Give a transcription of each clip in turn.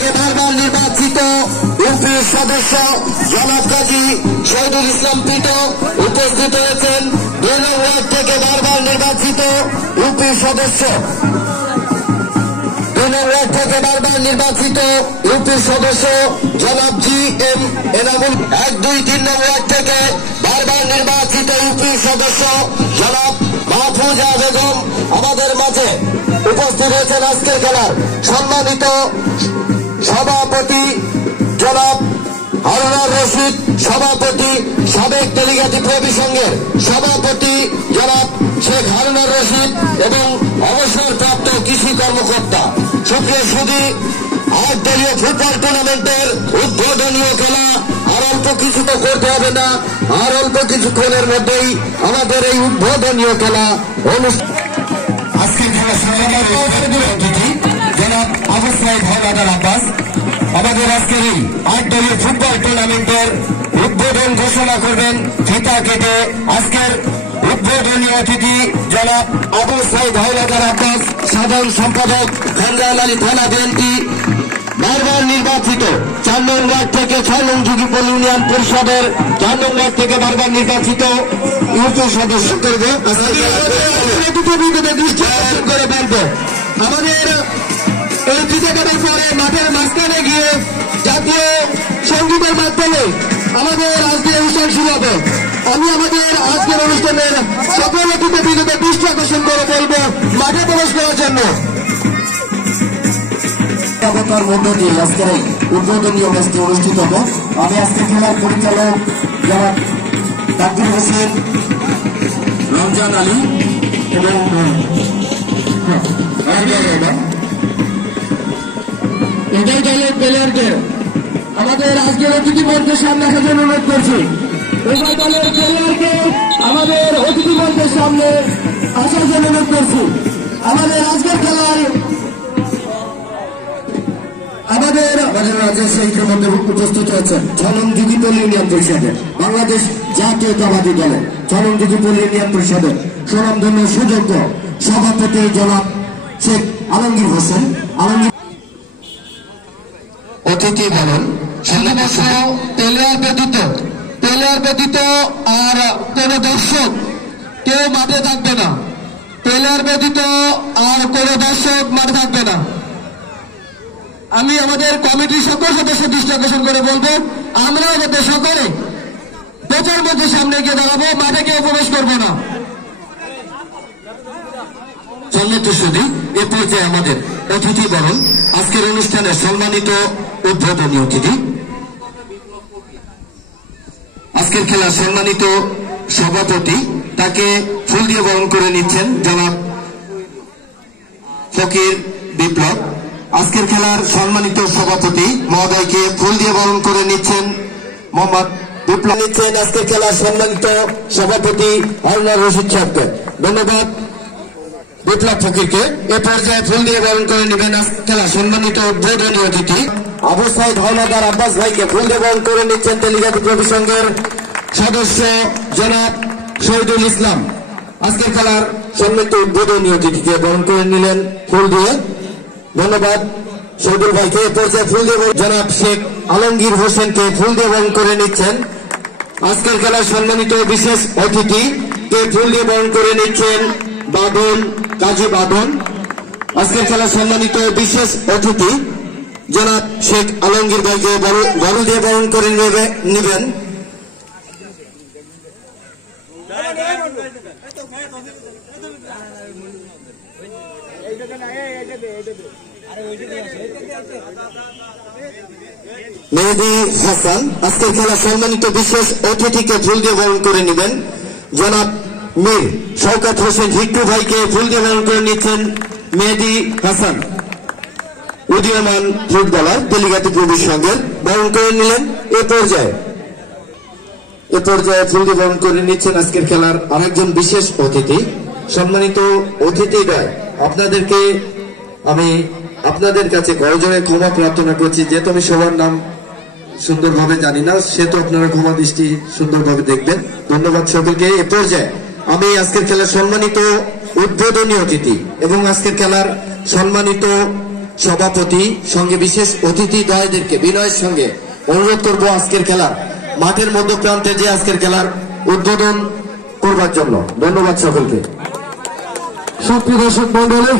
থেকে বারবার নির্বাচিত ইউপির সদস্য জনাব কাজী শহীদুল ইসলাম পিটো উপস্থিত হয়েছেন। 2 নং ওয়ার্ড থেকে বারবার নির্বাচিত ইউপির সদস্য 2 নং ওয়ার্ড থেকে বারবার নির্বাচিত ইউপির সদস্য জনাব GM এনামুল। 1, 2, 3 নং ওয়ার্ড থেকে বারবার নির্বাচিত ইউপির সদস্য জনাব মাহফুজা বেগম আমাদের মাঝে উপস্থিত হয়েছেন। আজকের খেলার সম্মানিত সভাপতি জনাব হারুনুর রশিদ, সভাপতি সাবেক তেলিগাতি প্রবি সংঘের সভাপতি জনাব শেখ হারুনুর রশিদ এবং অবসরপ্রাপ্ত কৃষি কর্মকর্তা। সুপ্রিয় সুধী, 8 দলীয় ফুটবল টুর্নামেন্টের উদ্বোধনীয় খেলা আর অল্প কিছু তো করতে হবে না, আর অল্প কিছুক্ষণের মধ্যেই আমাদের এই উদ্বোধনীয় খেলা অনুষ্ঠান। আজকের খেলা জনাব আবু সাইদ হাওলাদার আব্বাস আমাদের আজকের এই 8 দলীয় ফুটবল টুর্নামেন্টের উদ্বোধন ঘোষণা করবেন ফিতা কেটে। আজকের উদ্বোধনী অতিথি জনাব আবু সাইদ হাওলাদার আব্বাস, সাধারণ সম্পাদক খানজাহান আলী থানা বিএনপি। বারবার নির্বাচিত 4 নং ওয়ার্ড থেকে 6 নং যুগীপল ইউনিয়ন পরিষদের 4 নং ওয়ার্ড থেকে বারবার নির্বাচিত ইউপি সদস্য করবে। দৃষ্টি আকর্ষণ করে বলবো, আমাদের এই ফিতাকাটার পরে মাঠের মাঝখানে গিয়ে জাতীয় সঙ্গীতের মাধ্যমে আমাদের আজকের অনুষ্ঠান শুরু হবে। আমি আমাদের আজকের অনুষ্ঠানের সকল অতিথিবৃন্দদের দৃষ্টি আকর্ষণ করে বলবো মাঠে প্রবেশ করার জন্য। তার মধ্য দিয়ে আজকের এই উদ্বোধনী ম্যাচটি অনুষ্ঠিত হবে। আমি আজকে খেলার পরিচালক জনাব তাকদির হোসেন, রমজান আলী এবং উভয় দলের প্লেয়ারদের আমাদের আজকের অতিথিমঞ্চের সামনে আসার জন্য অনুরোধ করছি। উভয় দলের প্লেয়ারকে আমাদের অতিথিমঞ্চের সামনে আসার জন্য অনুরোধ করছি। আমাদের আজকের খেলায় আমাদের রাজ্যের সেইকের মধ্যে উপস্থিত হয়েছেন 6 নং যুগীপল ইউনিয়ন পরিষদের বাংলাদেশ জাতীয়তাবাদী দলের 6 নং যুগীপল ইউনিয়ন পরিষদের সুনামধন্য সুযোগ্য সভাপতি জনাব শেখ আলমগীর হোসেন। আলমগীর অতিথি বলেন প্লেয়ার ব্যতীত আর কোন দর্শক কেউ মাঠে থাকবে না। প্লেয়ার ব্যতীত আর কোন দর্শক মাঠে থাকবে না। আমি আমাদের কমিটির সকল সদস্য দৃষ্টি আকর্ষণ করে বলবো, আমরা আমাদের সকলে প্রচার মঞ্চের সামনে গিয়ে দাঁড়াবো, মাঠে কেউ প্রবেশ করবো না। সম্মানিত সুধী, এ পর্যায়ে আমাদের অতিথি বরণ আজকের অনুষ্ঠানের সম্মানিত উদ্বোধনী অতিথি, আজকের খেলার সম্মানিত সভাপতি, তাকে ফুল দিয়ে বরণ করে নিচ্ছেন জনাব ফকির বিপ্লব। আজকের খেলার সম্মানিত সভাপতি মহোদয়কে ফুল দিয়ে বরণ করে নিচ্ছেন মোহাম্মদ বিপ্লব। নিচ্ছেন আজকের খেলার সম্মানিত সভাপতি হারুনুর রশিদ সাহেবকে। ধন্যবাদ বিপ্লব ফকিরকে। এ পর্যায়ে ফুল দিয়ে বরণ করে নেবেন খেলার সম্মানিত উদ্বোধনী অতিথি আবু সাইদ হাওলাদার আব্বাস ভাইকে ফুল দিয়ে বরণ করে নিচ্ছেন তেলিগাতি প্রবি সংঘের সদস্য জনাব শহীদুল ইসলাম। আজকের খেলার সম্মানিত উদ্বোধনী অতিথিকে বরণ করে নিলেন ফুল দিয়ে। ধন্যবাদ শহীদুল ভাইকে। এ পর্যায়ে ফুল দিয়ে জনাব শেখ আলমগীর হোসেনকে ফুল দিয়ে বরণ করে নিচ্ছেন আজকের খেলার সম্মানিত বিশেষ অতিথি কে ফুল দিয়ে বরণ করে নিচ্ছেন বাদল কাজী বাদল। আজকের খেলার সম্মানিত বিশেষ অতিথি জনাব শেখ আলমগীর ভাইকে বরণ দিয়ে বরণ করে নেবেন। মেহেদি হাসান। আজকের খেলা সম্মানিত বিশেষ অতিথিকে ফুল দিয়ে বরণ করে নেবেন জনাব মীর শওকত হোসেন হিট্টু ভাইকে ফুল দিয়ে বরণ করে নিচ্ছেন মেহেদি হাসান, উদীয়মান ফুটবলার তেলিগাতি প্রবি সংঘের বরণ করে নিলেন। এ পর্যায়ে ফুল দিয়ে বরণ করে নিচ্ছেন আজকের খেলার আরেকজন বিশেষ অতিথি। সম্মানিত অতিথিরা, আমি আপনাদের কাছে করজোড়ে ক্ষমা প্রার্থনা করছি, যেহেতু আমি সবার নাম সুন্দরভাবে জানি না, সেহেতু আপনারা ক্ষমা দৃষ্টি সুন্দরভাবে দেখবেন। ধন্যবাদ সকলকে। এ পর্যায়ে আমি আজকের খেলার সম্মানিত উদ্বোধনী অতিথি এবং আজকের খেলার সম্মানিত সভাপতি সঙ্গে বিশেষ অতিথি দয়দেরকে বিনয়ের সঙ্গে অনুরোধ করব আজকের খেলার মাঠের মধ্যপ্রান্তে যে আজকের খেলার উদ্বোধন করবার জন্য। ধন্যবাদ সকলকে। সুপ্রিয় দর্শক মন্ডলী,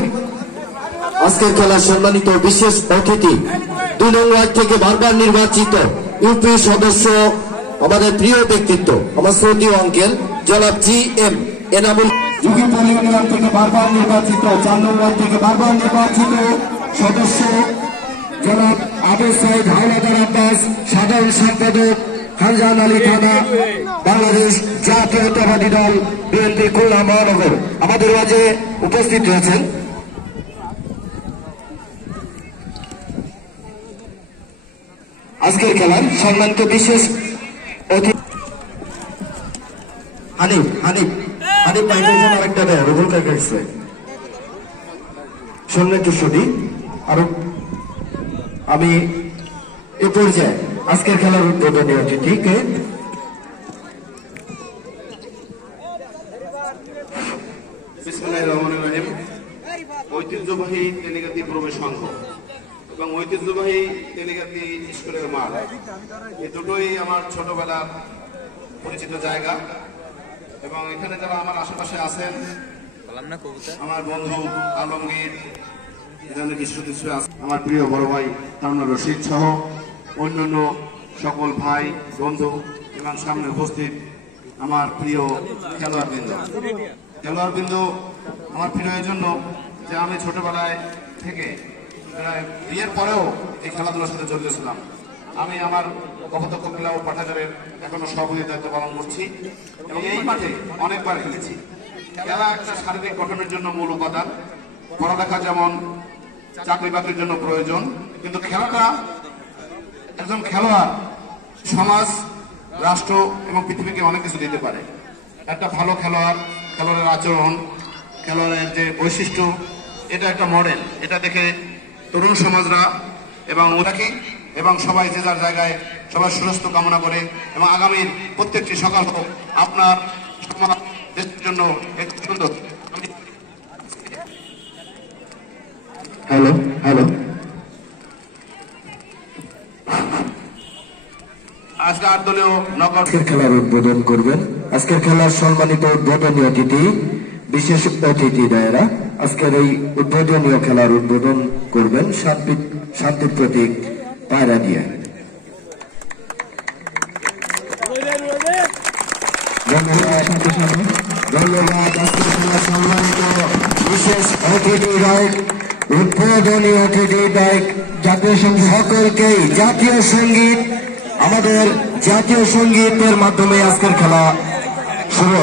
আজকের খেলার সম্মানিত বিশেষ অতিথি 2 নং ওয়ার্ড থেকে বারবার নির্বাচিত ইউপি সদস্য, আমাদের প্রিয় ব্যক্তিত্ব, আমার শ্রদ্ধেয় আঙ্কেল জনাব GM এনামুল। যুগীপুর ইউনিয়ন থেকে বারবার নির্বাচিত 4 নং ওয়ার্ড থেকে বারবার নির্বাচিত সদস্য জনাব আবুল সাইদ হাওলাদার আব্বাস, সাধারণ সম্পাদক খানজাহান আলী থানা, বাংলাদেশ জাতীয়তাবাদী দল বিএনপি খুলনা মহানগর আমাদের মাঝে উপস্থিত হয়েছেন। আজকের খেলার সম্মানিত বিশেষ অতিথি হানিফ মাইক্রোফোন আরেকটা দেয় রুবুল কাকা সম্মানিত সুধী, আরো আমি এ পর্যায়ে আজকের খেলার উদ্বোধনী অতিথিকে বিসমিল্লাহির রহমানির রহিম। ঐতিহ্যবাহী তেলিগাতি প্রবেশ সংঘ এবং ঐতিহ্যবাহী তেলিগাতি স্কুলের মাঠ, এই দুটোই আমার ছোটবেলার পরিচিত জায়গা এবং এখানে যারা আমার আশেপাশে আছেন, আমার বন্ধু আলমগীর, এখানে কিছু কিছু আছে, আমার প্রিয় বড় ভাই হারুন রশিদ সহ অন্যান্য সকল ভাই বন্ধু এবং সামনে উপস্থিত আমার প্রিয় খেলোয়াড়বৃন্দ। আমার প্রিয় এই জন্য যে আমি ছোটবেলায় থেকে বিয়ের পরেও এই খেলাধুলার সাথে জড়িত ছিলাম। আমি আমার কপোতাক্ষ ক্লাব ও পাঠাগারের এখনো সভাপতির দায়িত্ব পালন করছি এবং এই মাঠে অনেকবার খেলেছি। খেলা একটা শারীরিক গঠনের জন্য মূল উপাদান। পড়ালেখা যেমন চাকরি বাকরির জন্য প্রয়োজন, কিন্তু খেলাটা একজন খেলোয়াড় সমাজ, রাষ্ট্র এবং পৃথিবীকে অনেক কিছু দিতে পারে। একটা ভালো খেলোয়াড়ের আচরণ, খেলোয়াড়ের যে বৈশিষ্ট্য, এটা একটা মডেল। এটা দেখে তরুণ সমাজরা এবং ওরাকে এবং সবাই যে যার জায়গায় সবার সুস্বাস্থ্য কামনা করে এবং আগামীর প্রত্যেকটি সকাল হোক আপনার দেশের জন্য একটু সুন্দর। হ্যালো আজকে 8 দলীয় নকআউট খেলার উদ্বোধন করবেন। আজকের খেলার সম্মানিত উদ্বোধনী অতিথি, বিশেষ অতিথি দ্বারা আজকের এই উদ্বোধনীয় খেলার উদ্বোধন করবেন শান্তির প্রতীক পায়রা দিয়ে। ধন্যবাদ। আজকের খেলার সম্মানিত বিশেষ অতিথি গায়ক, উদ্বোধনী অতিথি গায়ক, জাতীয় সঙ্গীত সকলকেই জাতীয় সঙ্গীত, আমাদের জাতীয় সঙ্গীতের মাধ্যমে আজকের খেলা শুরু।